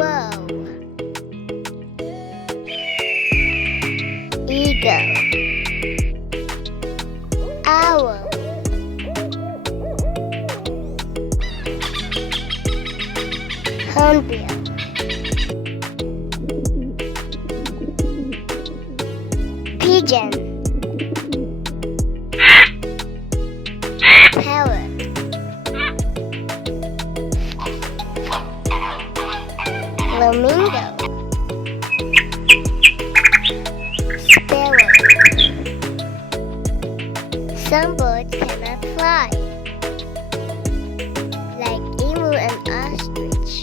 Crow. Eagle. Owl. Hornbill. Pigeon. Parrot. Flamingo. Sparrow. Some birds cannot fly, like emu and ostrich,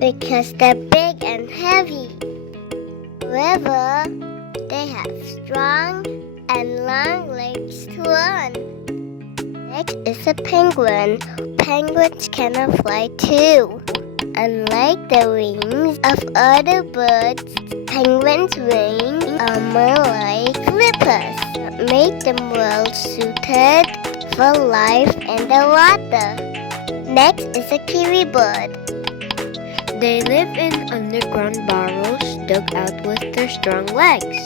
because they're big and heavy. However, they have strong and long legs to run. Next is a penguin. Penguins cannot fly too. Unlike the wings of other birds, penguins' wings are more like flippers, that make them well suited for life in the water. Next is a kiwi bird. They live in underground burrows dug out with their strong legs.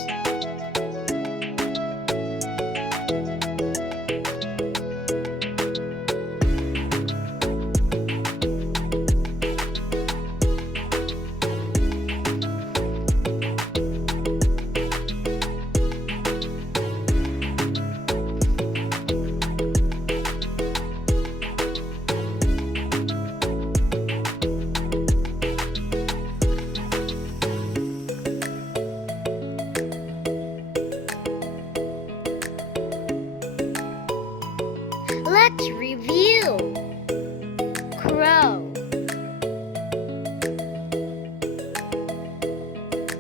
Let's review. Crow.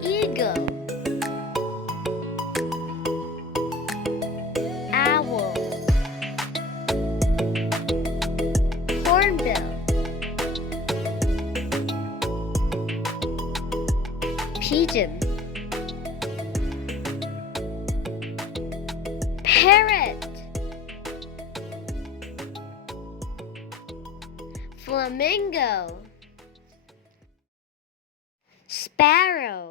Eagle. Owl. Hornbill. Pigeon. Parrot. Flamingo. Sparrow.